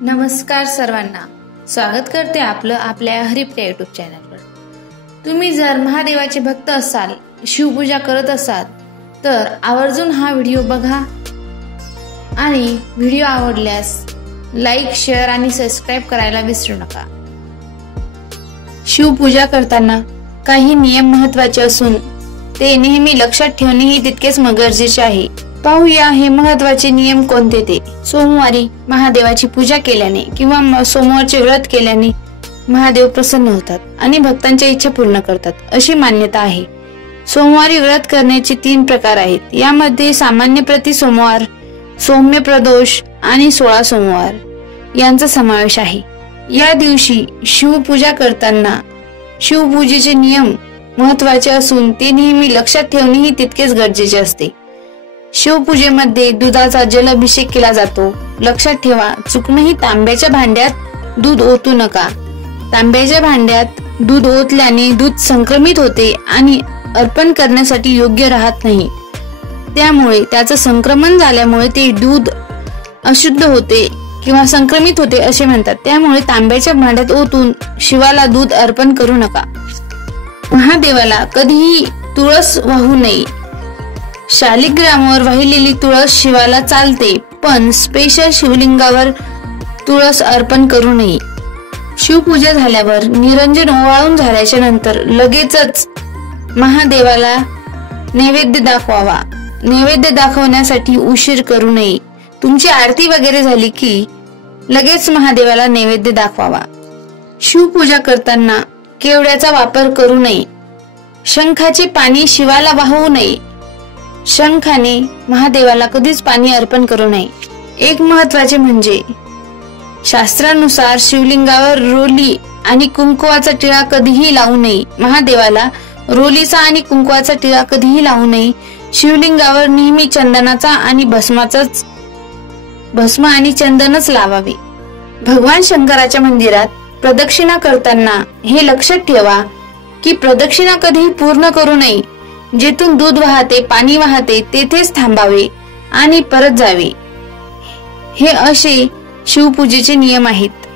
नमस्कार सर्वांना, स्वागत करते आपलं आपल्या हरिप्रिया युट्यूब चॅनलवर। तुम्ही जर महादेवाचे भक्त असाल, शिवपूजा करत असाल तर आवर्जून हा व्हिडिओ बघा आणि व्हिडिओ आवडल्यास लाईक, शेअर आणि सबस्क्राईब करायला विसरू नका। शिवपूजा करताना काही नियम महत्त्वाचे असून ते नेहमी लक्षात ठेवणेही तितकेच गरजेचे आहे। पाहूया हे महत्त्वाचे नियम कोणते ते। सोमवारी महादेवाची पूजा केल्याने किंवा सोमवारचे व्रत केल्याने महादेव प्रसन्न होतात आणि भक्तांच्या इच्छा पूर्ण करतात अशी मान्यता आहे। सोमवारी व्रत करण्याचे 3 प्रकार आहेत। यामध्ये सामान्य प्रति सोमवार, सौम्य प्रदोष आणि 16 सोमवार यांचा समावेश आहे। या दिवशी शिवपूजा करताना शिवपूजेचे नियम महत्त्वाचे असून ते नेहमी लक्षात ठेवणेही तितकेच गरजेचे असते। शिवपूजेमध्ये दुधाचा जलाभिषेक केला जातो। लक्षात ठेवा, चुकूनही तांब्याच्या भांड्यात दूध ओतू नका। तांब्याच्या भांड्यात दूध ओतल्याने दूध संक्रमित होते आणि अर्पण करण्यासाठी योग्य राहत नाही। त्यामुळे त्याचं संक्रमण झाल्यामुळे ते दूध अशुद्ध होते किंवा संक्रमित होते असे म्हणतात। त्यामुळे तांब्याच्या भांड्यात ओतून शिवाला दूध अर्पण करू नका। महादेवाला कधीही तुळस वाहू नये। शालिग्रामावर वाहिलेली तुळस शिवाला चालते, पण स्पेशल शिवलिंगावर तुळस अर्पण करू नये। शिवपूजा झाल्यावर निरंजन ओवाळून झाल्याच्या नंतर लगेचच महादेवाला नैवेद्य दाखवावा। नैवेद्य दाखवण्यासाठी उशीर करू नये। तुमची आरती वगैरे झाली की लगेच महादेवाला नैवेद्य दाखवावा। शिवपूजा करताना केवड्याचा वापर करू नये। शंखाचे पाणी शिवाला वाहू नये। शंखाने महादेवाला कधीच पाणी अर्पण करू नये। एक महत्त्वाचे म्हणजे शास्त्रानुसार शिवलिंगावर रोली आणि कुंकवाचा टिळा कधीही लावू नये। महादेवाला रोलीचा आणि कुंकवाचा टिळा कधीही लावू नये। शिवलिंगावर नेहमी चंदनाचा आणि भस्म आणि चंदनच लावावे। भगवान शंकराच्या मंदिरात प्रदक्षिणा करताना हे लक्षात ठेवा की प्रदक्षिणा कधीही पूर्ण करू नये। जेथून दूध वाहते, पाणी वाहते तेथेच थांबावे आणि परत जावे। हे असे शिवपूजेचे नियम आहेत।